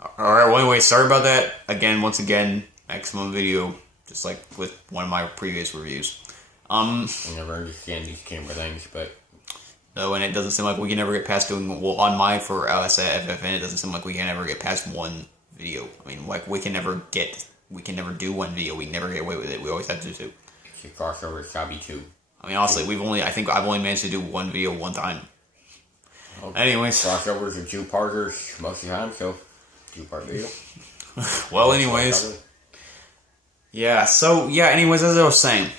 Alright, well anyway, sorry about that. Again, once again, maximum video, just like with one of my previous reviews. I never understand these camera things, but... No, and it doesn't seem like we can ever get past doing, well, on my, for us at FFN, it doesn't seem like we can ever get past one video. I mean, like, we can never do one video, we can never get away with it, we always have to do two. It's a crossover, it's gotta be two. I mean, honestly, I think I've only managed to do one video one time. Okay. Anyways. Crossovers are two-parters most of the time, so, two-part video. Well, anyways. Yeah, so, yeah, anyways, as I was saying,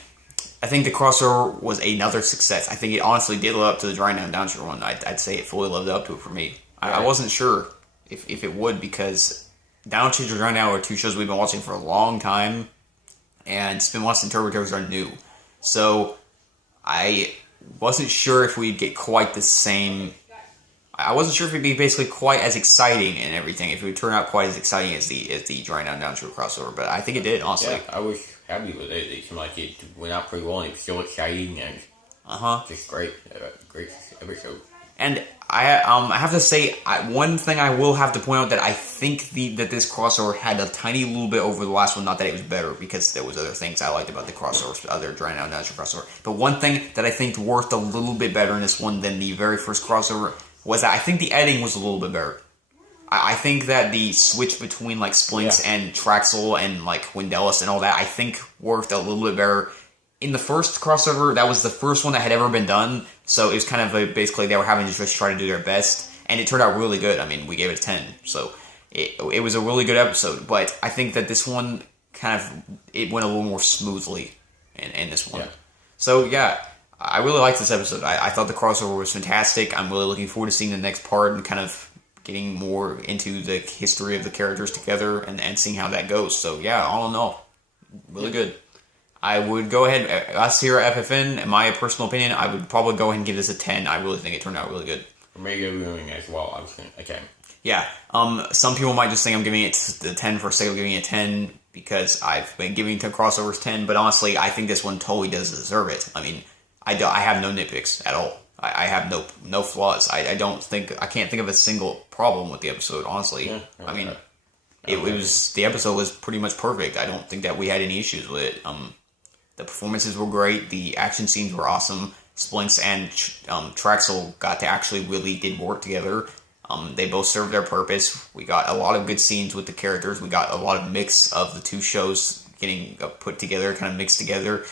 I think the crossover was another success. I think it honestly did live up to the Dry Down Downshirt one. I'd say it fully lived up to it for me. Right. I wasn't sure if it would, because Downshirt and Dry Down are two shows we've been watching for a long time, and Spinblast and Turbo Turks are new. So, I wasn't sure if we'd get quite the same... I wasn't sure if it'd be basically quite as exciting and everything, if it would turn out quite as exciting as the Dry Down Downshirt crossover, but I think it did, honestly. Yeah, I was happy with it. It seemed like it went out pretty well, and it was still exciting, and just great. Great episode. And I have to say, one thing I will have to point out that I think that this crossover had a tiny little bit over the last one, not that it was better, because there was other things I liked about the crossover, other Dry Down Downshirt crossover, but one thing that I think worked a little bit better in this one than the very first crossover was that I think the editing was a little bit better. I think that the switch between, like, Splinks and Traxel and, like, Windelis and all that, I think worked a little bit better. In the first crossover, that was the first one that had ever been done, so it was kind of basically they were having to just try to do their best, and it turned out really good. I mean, we gave it a 10, so it was a really good episode, but I think that this one it went a little more smoothly in this one. Yeah. So, yeah. I really liked this episode. I thought the crossover was fantastic. I'm really looking forward to seeing the next part and kind of getting more into the history of the characters together and seeing how that goes. So, yeah, all in all, really good. I would go ahead, us here at FFN, in my personal opinion, I would probably go ahead and give this a 10. I really think it turned out really good. For me, viewing as well, I was going to, okay. Yeah, some people might just think I'm giving it the 10 for sake of giving it a 10 because I've been giving to crossovers 10, but honestly, I think this one totally does deserve it. I mean, I have no nitpicks at all. I have no flaws. I can't think of a single problem with the episode, honestly. Yeah, I mean, the episode was pretty much perfect. I don't think that we had any issues with it. The performances were great. The action scenes were awesome. Splinks and Traxel did work together. They both served their purpose. We got a lot of good scenes with the characters. We got a lot of mix of the two shows getting put together, kind of mixed together.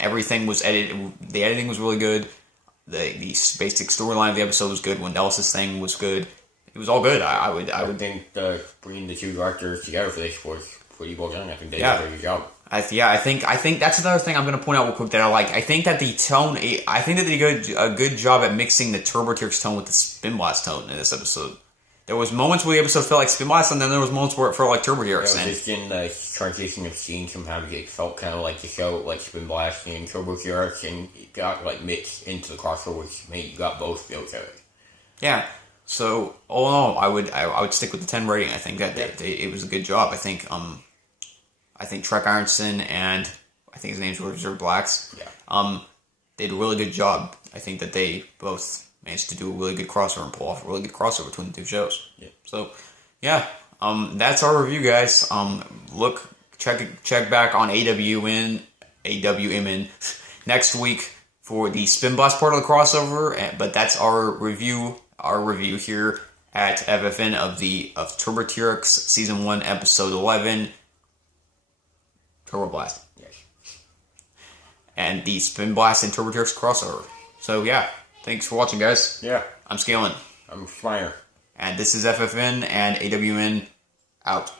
Everything was edited. The editing was really good. The basic storyline of the episode was good. Windelis' thing was good. It was all good. I would think bringing the two directors together for this was pretty well done. I think they did a very good job. I think that's another thing I'm going to point out real quick that I like. I think that the tone. I think that they did a good job at mixing the Turbo Turks tone with the Spinblast tone in this episode. There was moments where the episode felt like Spinblast, and then there was moments where it felt like Turbo Turks. Yeah, just in the transition of scenes, sometimes it felt kind of like the show, like Spinblast and Turbo Turks, and it got like mixed into the crossover, which made you got both feel each other. Yeah. So all in all, I would stick with the 10 rating. I think that it was a good job. I think Trek Ironson and I think his name's Reserve Blacks. Yeah. Did a really good job. I think that they both managed to do a really good crossover and pull off a really good crossover between the two shows. Yeah. So, yeah, that's our review, guys. Check back on AWMN next week for the Spinblast part of the crossover. But that's our review here at FFN of Turbo Turks Season 1, Episode 11, Turboblast. Yes. And the Spinblast and Turbo Turks crossover. So, yeah. Thanks for watching, guys. Yeah. I'm Scalen. I'm Flyer. And this is FFN and AWMN out.